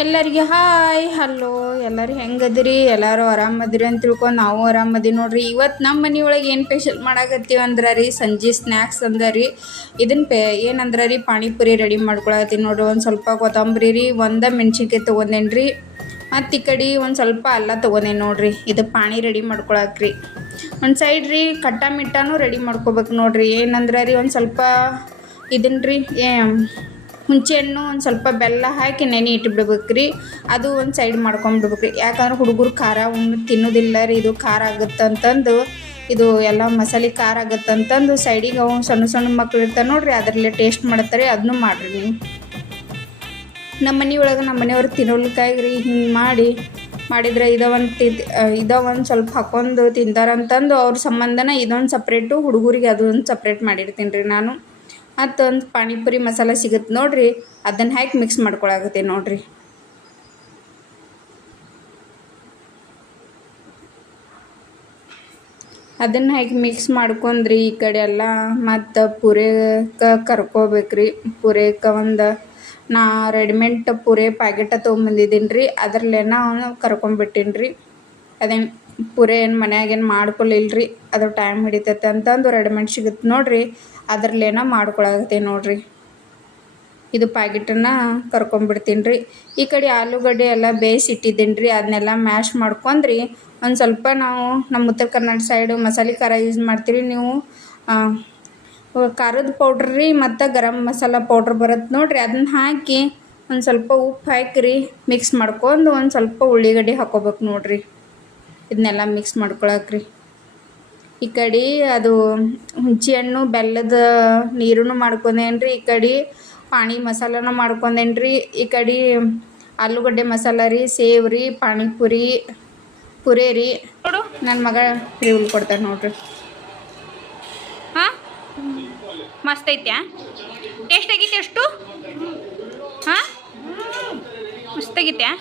ಎಲ್ಲರಿಗೆ hi hello ಎಲ್ಲರೂ ಹೆಂಗದಿರಿ ಎಲ್ಲರೂ ಆರಾಮದಿರಿ ಅಂತ ತಿಳ್ಕೊಂಡು ನಾವು ಆರಾಮದಿ ನೋಡ್ರಿ. ಇವತ್ತು ನಮ್ಮ ಮನೆಯೊಳಗೆ ಏನು ಸ್ಪೆಷಲ್ ಮಾಡಾಕತ್ತೀವಿ ಅಂದ್ರೆ ರೀ ಸಂಜೆ ಸ್ನ್ಯಾಕ್ಸ್ ಅಂದರಿ ಇದನ್ನ ಏನಂದ್ರೆ ರೀ ಪಾನಿಪುರಿ ರೆಡಿ ಮಾಡ್ಕೊಳತ್ತೀನಿ ನೋಡ್ರಿ. ಒಂದು ಸ್ವಲ್ಪ ಕೊತ್ತಂಬರಿ ರೀ, ಒಂದು ಮೆಣಸಿನ್ಕಾಯಿ ತೊಗೊಂಡೇನಿ ರೀ, ಮತ್ತು ಈ ಕಡೆ ಒಂದು ಸ್ವಲ್ಪ ಅಲ್ಲ ತೊಗೊಂಡೇನಿ ನೋಡ್ರಿ. ಇದು ಪಾನಿ ರೆಡಿ ಮಾಡ್ಕೊಳಕ್ರಿ. ಒಂದು ಸೈಡ್ ರೀ ಕಟ್ಟ ಮಿಟ್ಟಾನು ರೆಡಿ ಮಾಡ್ಕೋಬೇಕು ನೋಡ್ರಿ. ಏನಂದ್ರೆ ರೀ ಒಂದು ಸ್ವಲ್ಪ ಇದನ್ನ ರೀ ಹುಂಚೆಹಣ್ಣು ಒಂದು ಸ್ವಲ್ಪ ಬೆಲ್ಲ ಹಾಕಿ ನೆನೆ ಇಟ್ಬಿಡ್ಬೇಕು ರೀ. ಅದು ಒಂದು ಸೈಡ್ ಮಾಡ್ಕೊಂಬಿಡ್ಬೇಕು ರೀ. ಯಾಕಂದ್ರೆ ಹುಡುಗರು ಖಾರ ತಿನ್ನೋದಿಲ್ಲ ರೀ, ಇದು ಖಾರ ಆಗುತ್ತಂತಂದು ಇದು ಎಲ್ಲ ಮಸಾಲೆ ಖಾರ ಆಗುತ್ತಂತಂದು ಸೈಡಿಗೆ ಅವು ಸಣ್ಣ ಸಣ್ಣ ಮಕ್ಳು ಇರ್ತಾರೆ ನೋಡ್ರಿ, ಅದರಲ್ಲೇ ಟೇಸ್ಟ್ ಮಾಡ್ತಾರೆ. ಅದನ್ನು ಮಾಡಿರಿ ನೀವು. ನಮ್ಮ ಮನೆಯೊಳಗೆ ನಮ್ಮ ಮನೆಯವ್ರು ತಿನ್ನೋಲ್ಕಾಯಿ ರೀ ಹಿಂಗೆ ಮಾಡಿದ್ರೆ ಇದೊಂದು ಸ್ವಲ್ಪ ಹಾಕೊಂಡು ತಿಂತಾರಂತಂದು ಅವ್ರ ಸಂಬಂಧನ ಇದೊಂದು ಸಪ್ರೇಟು, ಹುಡುಗರಿಗೆ ಅದೊಂದು ಸಪ್ರೇಟ್ ಮಾಡಿರ್ತೀನಿ ರೀ ನಾನು. ಮತ್ತೊಂದು ಪಾನಿಪುರಿ ಮಸಾಲ ಸಿಗುತ್ತೆ ನೋಡ್ರಿ, ಅದನ್ನು ಹಾಕಿ ಮಿಕ್ಸ್ ಮಾಡ್ಕೊಳಕತ್ತೆ ನೋಡ್ರಿ. ಅದನ್ನು ಹಾಕಿ ಮಿಕ್ಸ್ ಮಾಡ್ಕೊಂಡ್ರಿ ಈ ಕಡೆ ಎಲ್ಲ. ಮತ್ತು ಪುರೇಕ ಕರ್ಕೋಬೇಕ್ರಿ. ಪುರೇಕ ಒಂದು ನಾ ರೆಡಿಮೇಡ್ ಪುರೇ ಪ್ಯಾಕೆಟ ತೊಗೊಂಬಂದಿದ್ದೀನಿ ರೀ, ಅದರಲ್ಲೇನ ಅವನು ಕರ್ಕೊಂಬಿಟ್ಟೀನಿ ರೀ. ಅದೇನು ಪುರೇ ಏನು ಮನ್ಯಾಗೇನು ಮಾಡ್ಕೊಳಿಲ್ರಿ, ಅದು ಟೈಮ್ ಹಿಡಿತೈತೆ ಅಂತಂದು ರೆಡಿಮೇಡ್ ಸಿಗುತ್ತೆ ನೋಡ್ರಿ, ಅದರಲ್ಲೇನ ಮಾಡ್ಕೊಳಕತ್ತೆ ನೋಡ್ರಿ. ಇದು ಪ್ಯಾಕೆಟನ್ನು ಕರ್ಕೊಂಬಿಡ್ತೀನಿ ರೀ. ಈ ಕಡೆ ಆಲೂಗಡ್ಡೆ ಎಲ್ಲ ಬೇಯಿಸಿಟ್ಟಿದ್ದೀನಿ ರೀ, ಅದನ್ನೆಲ್ಲ ಮ್ಯಾಶ್ ಮಾಡ್ಕೊಂಡ್ರಿ. ಒಂದು ಸ್ವಲ್ಪ ನಾವು ನಮ್ಮ ಉತ್ತರ ಕರ್ನಾಟಕ ಸೈಡು ಮಸಾಲೆ ಖಾರ ಯೂಸ್ ಮಾಡ್ತೀವಿ. ನೀವು ಖಾರದ ಪೌಡ್ರ್ ರೀ ಮತ್ತು ಗರಂ ಮಸಾಲ ಪೌಡ್ರ್ ಬರುತ್ತೆ ನೋಡ್ರಿ, ಅದನ್ನ ಹಾಕಿ ಒಂದು ಸ್ವಲ್ಪ ಉಪ್ಪು ಹಾಕಿರಿ ಮಿಕ್ಸ್ ಮಾಡ್ಕೊಂಡು ಒಂದು ಸ್ವಲ್ಪ ಉಳ್ಳಿಗಡ್ಡೆ ಹಾಕೋಬೇಕು ನೋಡ್ರಿ. ಇದನ್ನೆಲ್ಲ ಮಿಕ್ಸ್ ಮಾಡ್ಕೊಳಕ್ರಿ. ಈ ಕಡೆ ಅದು ಹುಂಚೆಹಣ್ಣು ಬೆಲ್ಲದ ನೀರೂ ಮಾಡ್ಕೊಂಡೇನಿ ರೀ. ಈ ಕಡೆ ಪಾನಿ ಮಸಾಲನ ಮಾಡ್ಕೊಂಡೇನಿ ರೀ. ಈ ಕಡೆ ಆಲೂಗಡ್ಡೆ ಮಸಾಲ ರೀ, ಸೇವ್ ರೀ, ಪುರೇ ರೀ. ನೋಡು ನನ್ನ ಮಗ ರಿವ್ಯೂ ಕೊಡ್ತಾರೆ ನೋಡ್ರಿ. ಹಾಂ ಮಸ್ತ್ ಐತ್ಯಾ? ಟೇಸ್ಟ್ ಆಗೈತೆ ಅಷ್ಟು? ಹಾಂ ಮಸ್ತ್ ಆಗೈತ್ಯಾ?